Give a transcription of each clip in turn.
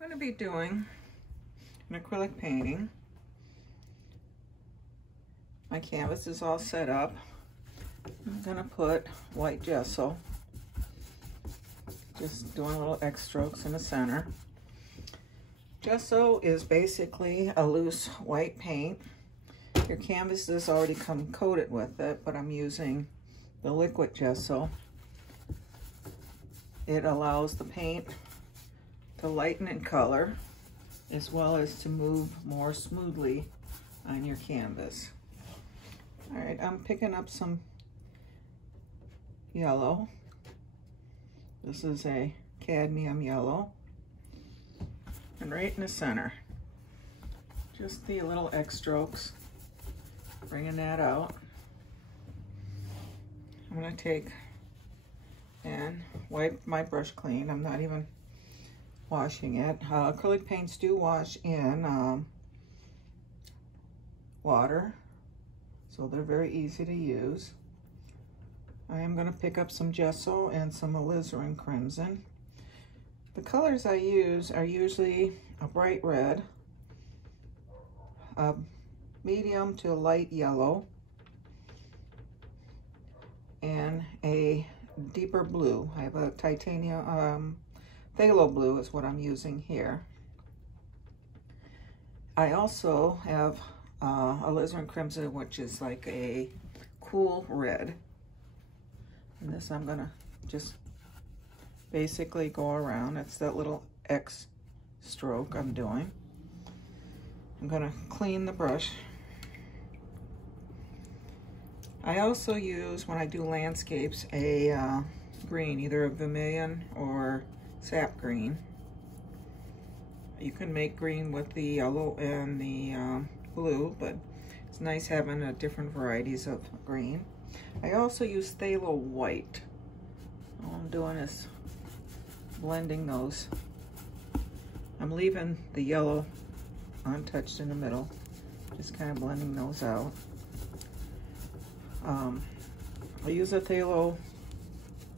I'm going to be doing an acrylic painting. My canvas is all set up. I'm going to put white gesso, just doing little X strokes in the center. Gesso is basically a loose white paint. Your canvas has already come coated with it, but I'm using the liquid gesso. It allows the paint to lighten in color as well as to move more smoothly on your canvas. All right, I'm picking up some yellow. This is a cadmium yellow. And right in the center, just the little X strokes, bringing that out. I'm gonna take and wipe my brush clean. I'm not even washing it. Acrylic paints do wash in water, so they're very easy to use. I am gonna pick up some gesso and some alizarin crimson. The colors I use are usually a bright red, a medium to light yellow, and a deeper blue. I have a titanium, phthalo blue is what I'm using here. I also have alizarin crimson, which is like a cool red. And this I'm gonna just basically go around. It's that little X stroke I'm doing. I'm gonna clean the brush. I also use, when I do landscapes, a green, either a vermilion or sap green. You can make green with the yellow and the blue, but it's nice having different varieties of green. I also use phthalo white. All I'm doing is blending those. I'm leaving the yellow untouched in the middle, just kind of blending those out. I use a phthalo,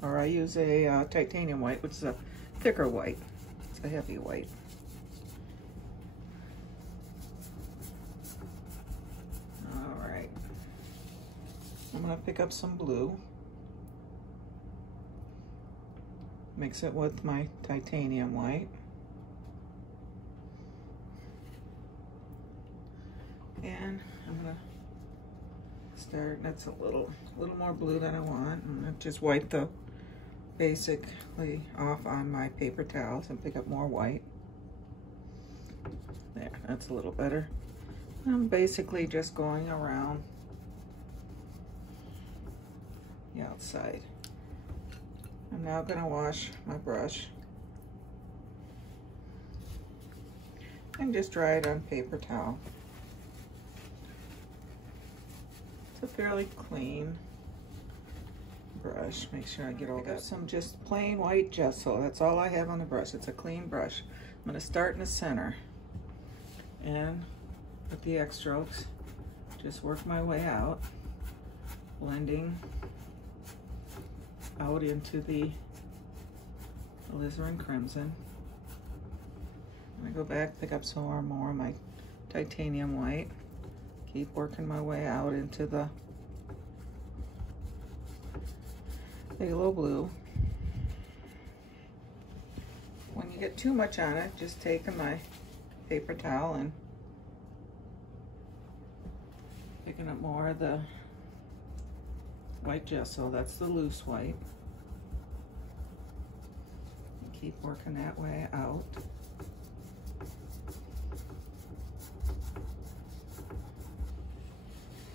or I use a titanium white, which is a thicker white. It's a heavy white. All right. I'm gonna pick up some blue. Mix it with my titanium white. And I'm gonna start, that's a little more blue than I want. I'm gonna just wipe the basically off on my paper towels and pick up more white. There, that's a little better. I'm basically just going around the outside. I'm now gonna wash my brush and just dry it on paper towel. It's a fairly clean brush. Make sure I get all that. Some just plain white gesso. That's all I have on the brush. It's a clean brush. I'm gonna start in the center and with the X strokes, just work my way out, blending out into the alizarin crimson. I'm gonna go back, pick up some more of my titanium white. Keep working my way out into the phthalo blue. When you get too much on it, just take my paper towel and picking up more of the white gesso. That's the loose white. Keep working that way out.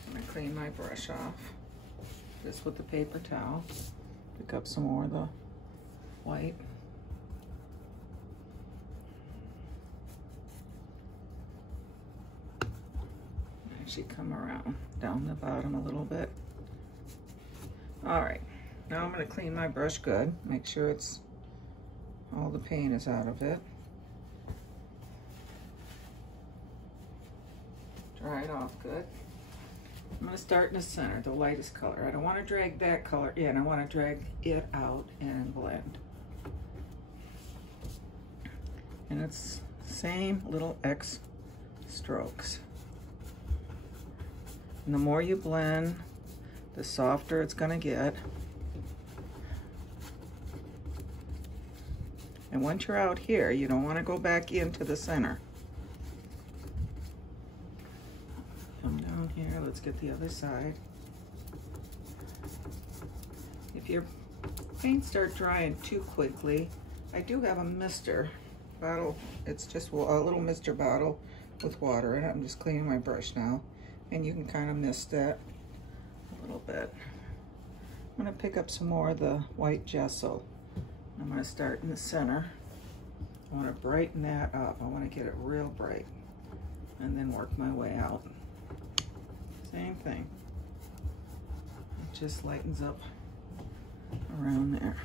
I'm gonna clean my brush off just with the paper towel. Pick up some more of the white. Actually come around down the bottom a little bit. All right, now I'm gonna clean my brush good. Make sure it's all the paint is out of it. Dry it off good. I'm gonna start in the center, the lightest color. I don't wanna drag that color in, I wanna drag it out and blend. And it's same little X strokes. And the more you blend, the softer it's gonna get. And once you're out here, you don't want to go back into the center. Come down here, let's get the other side. If your paints start drying too quickly, I do have a mister bottle. It's just a little mister bottle with water in it. I'm just cleaning my brush now. And you can kind of mist that a little bit. I'm going to pick up some more of the white gesso. I'm going to start in the center. I want to brighten that up. I want to get it real bright and then work my way out. Same thing. It just lightens up around there.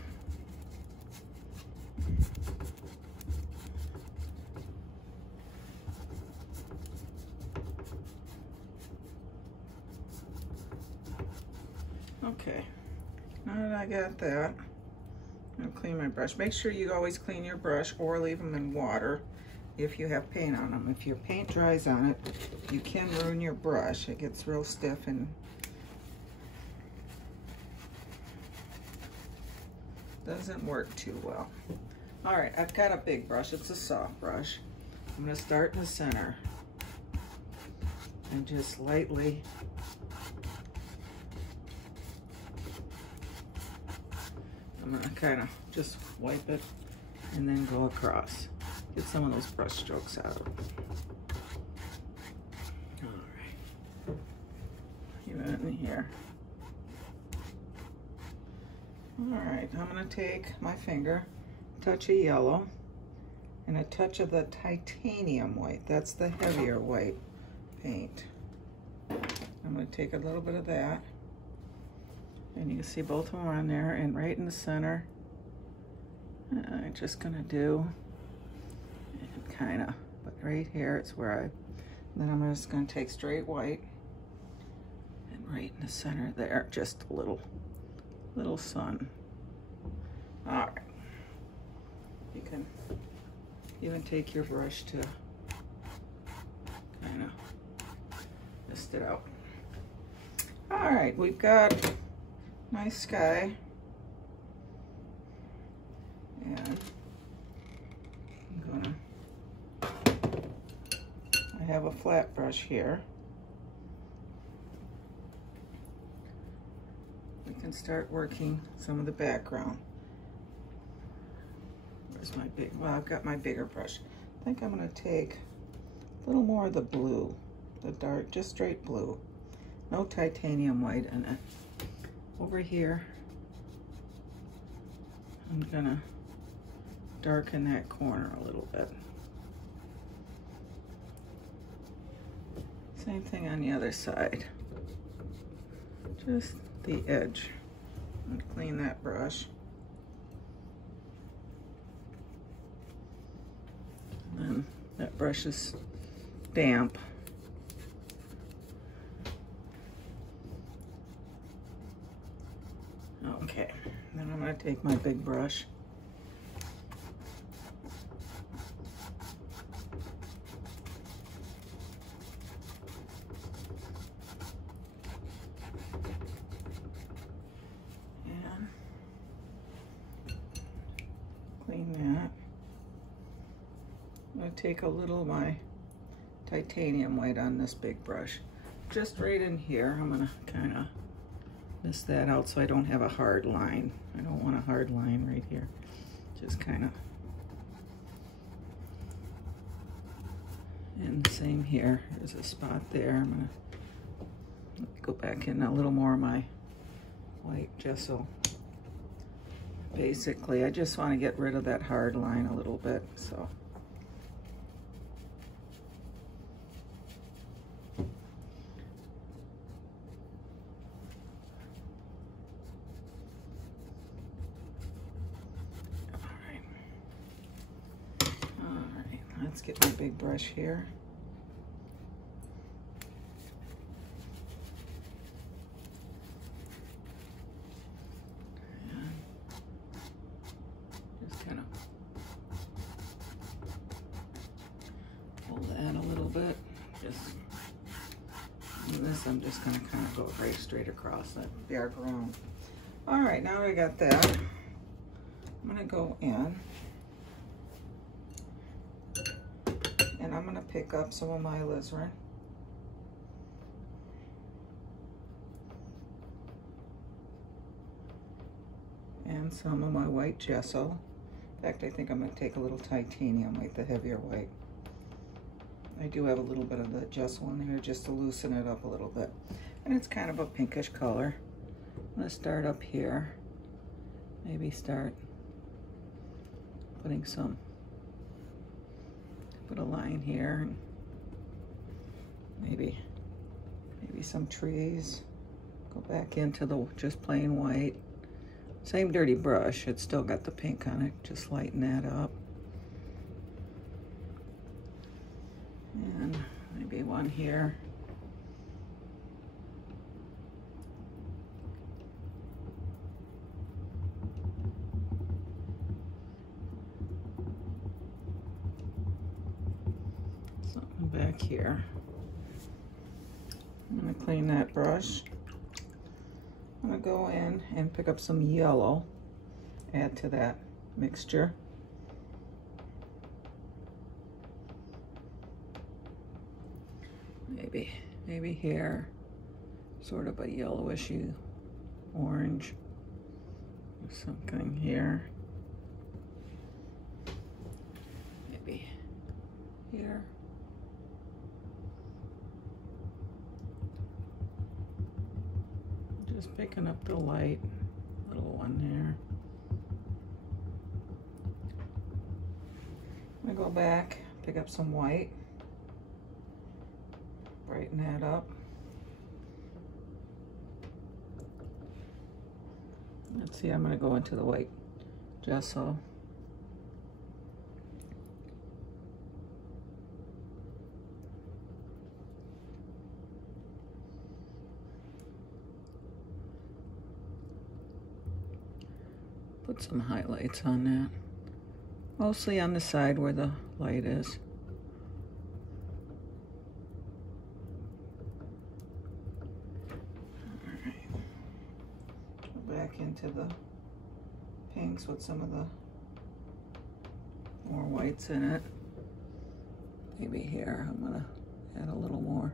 Okay, now that I got that, I'm gonna clean my brush. Make sure you always clean your brush or leave them in water if you have paint on them. If your paint dries on it, you can ruin your brush. It gets real stiff and doesn't work too well. All right, I've got a big brush. It's a soft brush. I'm gonna start in the center and just lightly I'm gonna kind of just wipe it and then go across. Get some of those brush strokes out. All right, even in here. All right, I'm gonna take my finger, touch of yellow, and a touch of the titanium white. That's the heavier white paint. I'm gonna take a little bit of that. And you can see both of them on there, and right in the center, I'm just gonna do, and kind of, but right here, it's where then I'm just gonna take straight white, and right in the center there, just a little sun. All right. You can even take your brush to kind of mist it out. All right, we've got nice sky, and I have a flat brush here. We can start working some of the background. Where's my well, I've got my bigger brush. I think I'm gonna take a little more of the blue, the dark, just straight blue. No titanium white in it. Over here, I'm gonna darken that corner a little bit. Same thing on the other side. Just the edge. And clean that brush. And then that brush is damp. Okay, then I'm going to take my big brush and clean that. I'm going to take a little of my titanium white on this big brush, just right in here. I'm going to kind of mist that out so I don't have a hard line. I don't want a hard line right here. Just kind of. And same here. There's a spot there. I'm going to go back in a little more of my white gesso. Basically, I just want to get rid of that hard line a little bit. So. Let's get my big brush here. And just kind of And this I'm just going to kind of go right straight across that dark ground. All right, now I got that. I'm going to go in. And I'm going to pick up some of my alizarin. And some of my white gesso. In fact, I think I'm going to take a little titanium white, the heavier white. I do have a little bit of the gesso in here just to loosen it up a little bit. And it's kind of a pinkish color. I'm going to start up here. Maybe start putting some, put a line here, and maybe some trees. Go back into the just plain white. Same dirty brush, it's still got the pink on it. Just lighten that up. And maybe one here. Something back here. I'm going to clean that brush. I'm going to go in and pick up some yellow, add to that mixture. Maybe here, sort of a yellowish orange, something here. Maybe here. Just picking up the light little one there. I'm gonna go back, pick up some white, brighten that up. Let's see, I'm gonna go into the white gesso. Put some highlights on that, mostly on the side where the light is. All right. Go back into the pinks with some of the more whites in it. Maybe here, I'm gonna add a little more.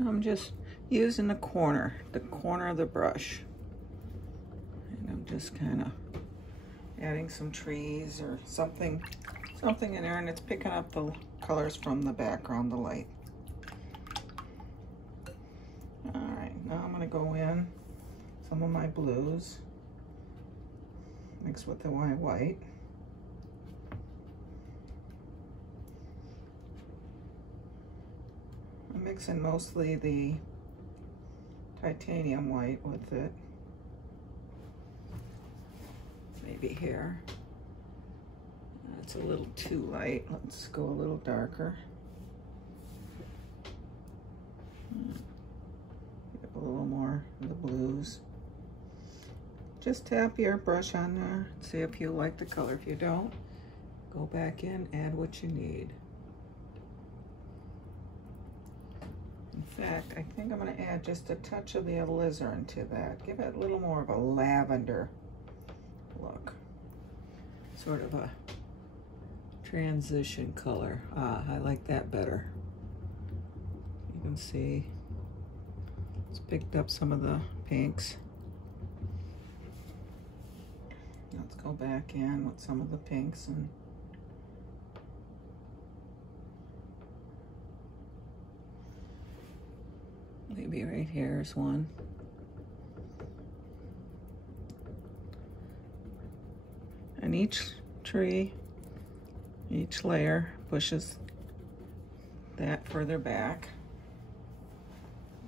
I'm just using the corner of the brush. And I'm just kind of adding some trees or something in there, and it's picking up the colors from the background, the light. All right, now I'm gonna go in some of my blues, mix with the white. I'm mixing mostly the titanium white with it. Maybe here. That's a little too light. Let's go a little darker. Get a little more of the blues. Just tap your brush on there. See if you like the color. If you don't, go back in, add what you need. In fact, I think I'm going to add just a touch of the alizarin to that. Give it a little more of a lavender look. Sort of a transition color. I like that better. You can see it's picked up some of the pinks. Let's go back in with some of the pinks and maybe right here is one. And each tree, each layer pushes that further back.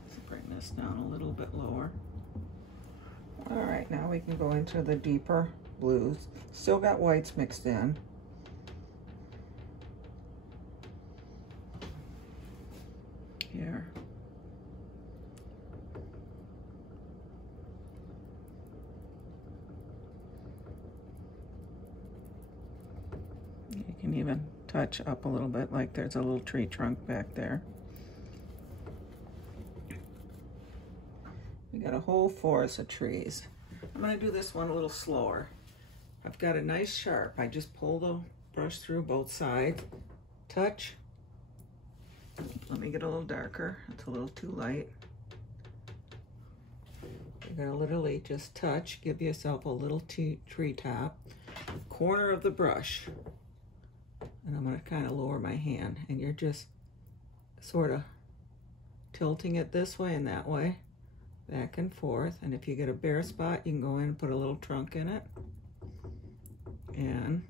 Let's bring this down a little bit lower. All right, now we can go into the deeper blues. Still got whites mixed in. Here. You can even touch up a little bit, like there's a little tree trunk back there. We got a whole forest of trees. I'm gonna do this one a little slower. I've got a nice sharp. I just pull the brush through both sides, touch. Let me get a little darker. It's a little too light. You're gonna literally just touch, give yourself a little tree top, corner of the brush. And I'm gonna kind of lower my hand, and you're just sort of tilting it this way and that way, back and forth. And if you get a bare spot, you can go in and put a little trunk in it. And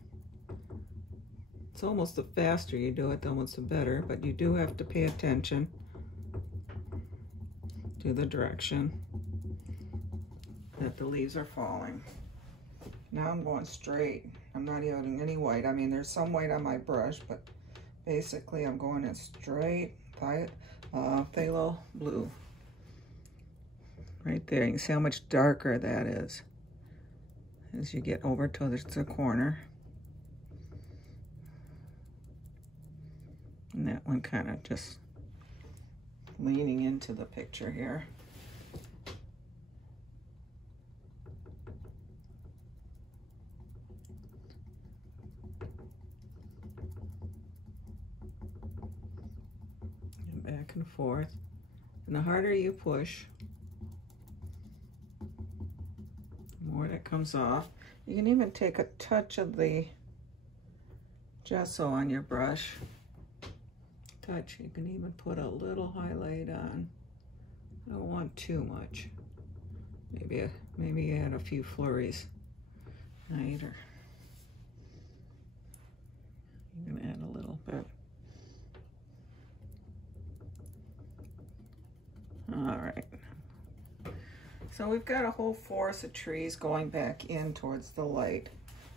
it's almost the faster you do it, almost the better, but you do have to pay attention to the direction that the leaves are falling. Now I'm going straight. I'm not adding any white. I mean, there's some white on my brush, but basically I'm going in straight phthalo blue. Right there, you can see how much darker that is as you get over to the corner. And that one kind of just leaning into the picture here. And back and forth. And the harder you push, the more that comes off. You can even take a touch of the gesso on your brush. Touch. You can even put a little highlight on. I don't want too much. Maybe add a few flurries. Either. You can add a little bit. All right. So we've got a whole forest of trees going back in towards the light.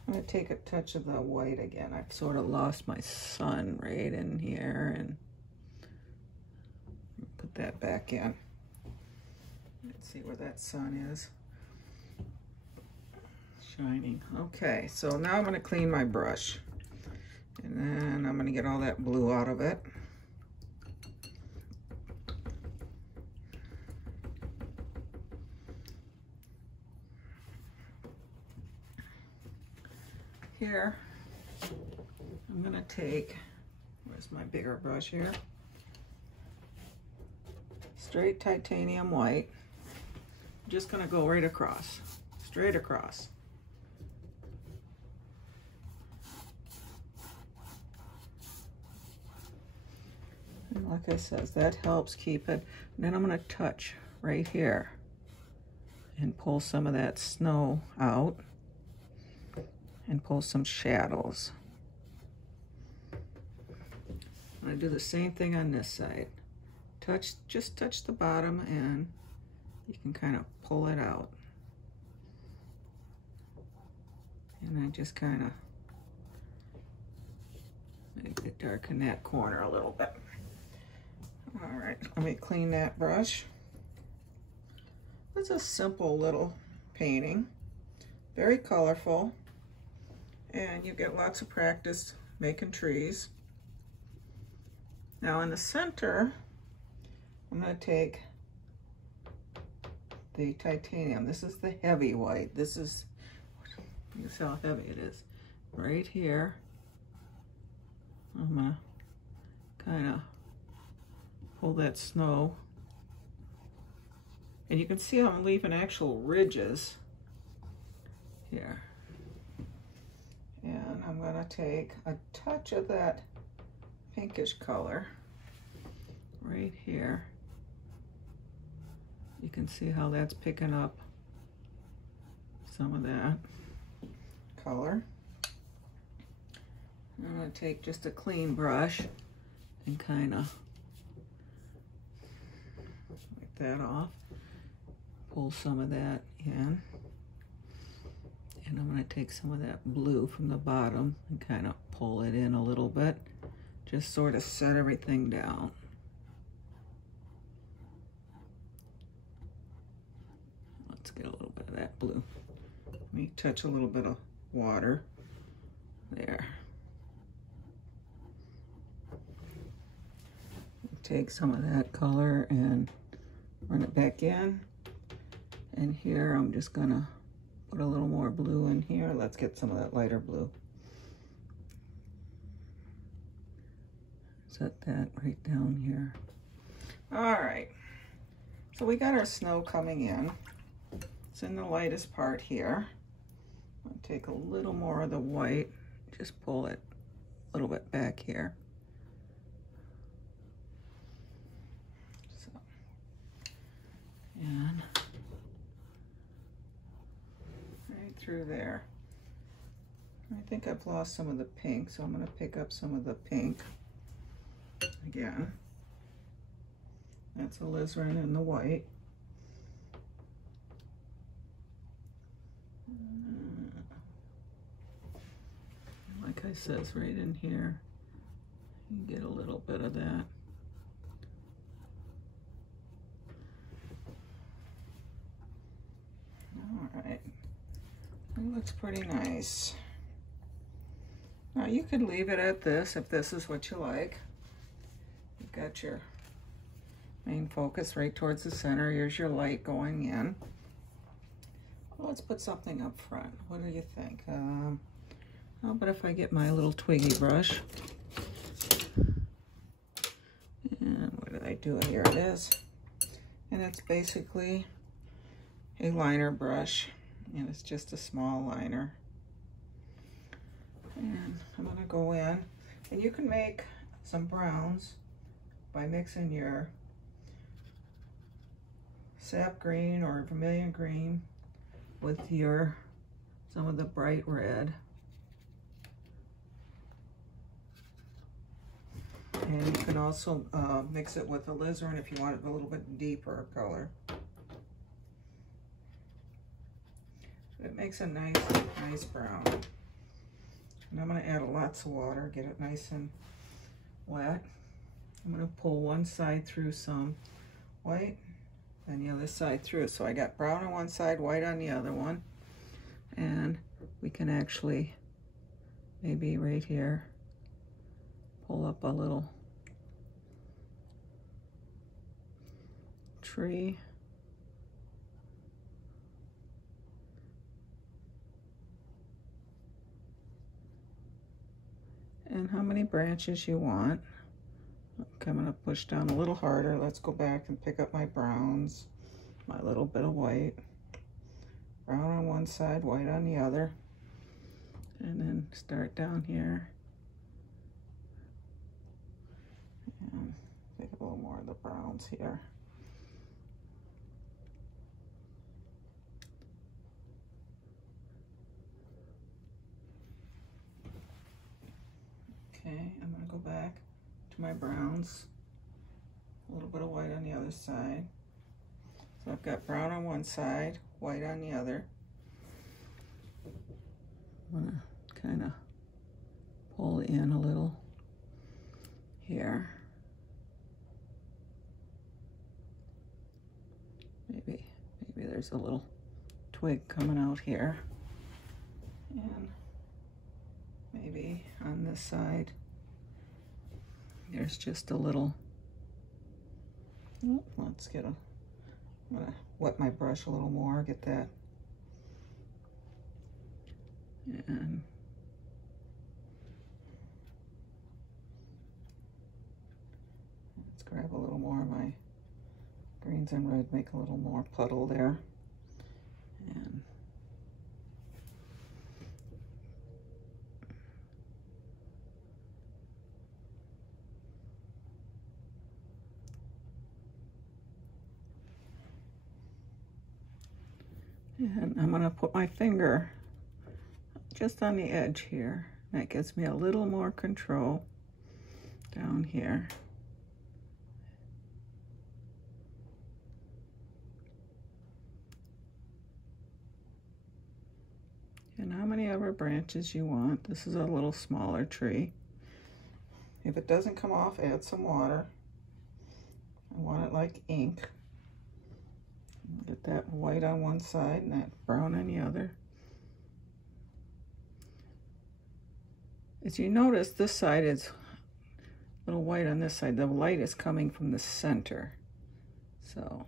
I'm going to take a touch of the white again. I've sort of lost my sun right in here, and put that back in. Let's see where that sun is. Shining. Okay, so now I'm going to clean my brush. And then I'm going to get all that blue out of it. Here, I'm gonna take, where's my bigger brush here? Straight titanium white. I'm just gonna go right across, straight across. And like I said, that helps keep it. And then I'm gonna touch right here and pull some of that snow out. And pull some shadows. I'm going to do the same thing on this side. Just touch the bottom, and you can kind of pull it out. And I just kind of make it darken that corner a little bit. All right, let me clean that brush. It's a simple little painting, very colorful. And you get lots of practice making trees. Now in the center, I'm going to take the titanium. This is the heavy white. This is, you can see how heavy it is. Right here, I'm going to kind of pull that snow. And you can see I'm leaving actual ridges here. And I'm going to take a touch of that pinkish color right here. You can see how that's picking up some of that color. I'm going to take just a clean brush and kind of wipe that off. Pull some of that in. And I'm going to take some of that blue from the bottom and kind of pull it in a little bit. Just sort of set everything down. Let's get a little bit of that blue. Let me touch a little bit of water there. take some of that color and run it back in. And here I'm just gonna put a little more blue in here. Let's get some of that lighter blue. Set that right down here. All right, so we got our snow coming in. It's in the lightest part here. I'll take a little more of the white, just pull it a little bit back here. So, and right through there. I think I've lost some of the pink, so I'm going to pick up some of the pink again. That's alizarin in the white. Like I says, right in here, you get a little bit of that. All right, it looks pretty nice. Now you could leave it at this if this is what you like. You've got your main focus right towards the center. Here's your light going in. Well, let's put something up front. What do you think? How about if I get my little twiggy brush? And what did I do? Here it is. And it's basically a liner brush. And it's just a small liner. And I'm going to go in. And you can make some browns by mixing your sap green or vermilion green with some of the bright red. And you can also mix it with alizarin if you want it a little bit deeper color. It makes a nice brown. And I'm going to add lots of water, get it nice and wet. I'm going to pull one side through some white and the other side through. So I got brown on one side, white on the other one. And we can actually, maybe right here, pull up a little tree. And how many branches you want. Okay, I'm going to push down a little harder. Let's go back and pick up my browns, my little bit of white. Brown on one side, white on the other. And then start down here. And take a little more of the browns here. Okay, I'm going to go back to my browns. A little bit of white on the other side. So I've got brown on one side, white on the other. I'm going to kind of pull in a little here. Maybe there's a little twig coming out here. And maybe on this side, there's just a little, let's get I'm gonna wet my brush a little more, get that. And let's grab a little more of my greens and red, make a little more puddle there. And I'm going to put my finger just on the edge here. That gives me a little more control down here. And how many other branches you want. This is a little smaller tree. If it doesn't come off, add some water. I want it like ink. Get that white on one side and that brown on the other. As you notice, this side is little white on this side. The light is coming from the center. So.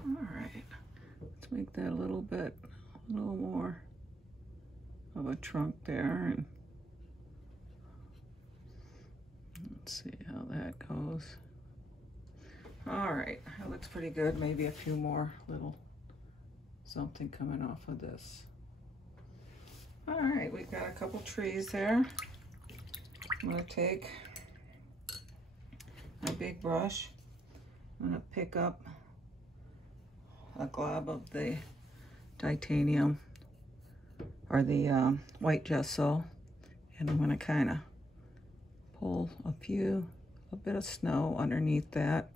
All right, let's make that a little more of a trunk there, and let's see how that goes. All right, that looks pretty good. Maybe a few more little something coming off of this. All right, we've got a couple trees there. I'm gonna take my big brush. I'm gonna pick up a glob of the titanium or the white gesso, and I'm gonna kind of pull a bit of snow underneath that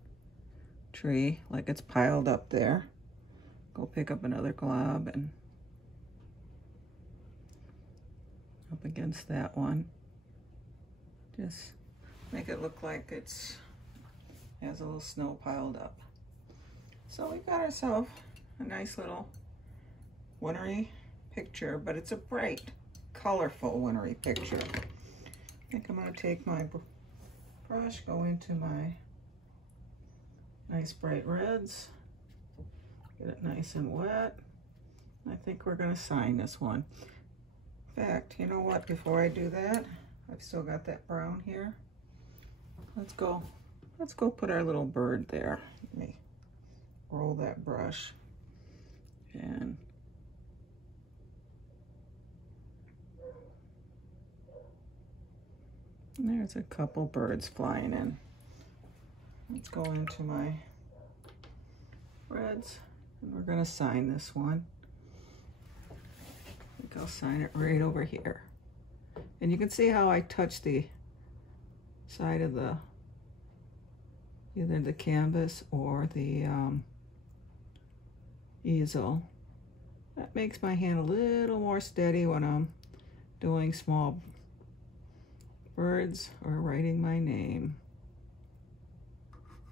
tree, like it's piled up there. Go pick up another glob and up against that one. Just make it look like it's has a little snow piled up. So we got ourselves a nice little wintry picture, but it's a bright, colorful wintry picture. I think I'm going to take my brush, go into my nice bright reds, get it nice and wet. I think we're going to sign this one. In fact, you know what, before I do that, I've still got that brown here. Let's go put our little bird there. Let me roll that brush, and there's a couple birds flying in. Let's go into my reds, and we're gonna sign this one. I think I'll sign it right over here. And you can see how I touch the side of the either the canvas or the easel. That makes my hand a little more steady when I'm doing small birds or writing my name.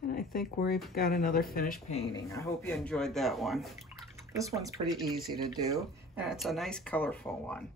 And I think we've got another finished painting. I hope you enjoyed that one. This one's pretty easy to do, and it's a nice colorful one.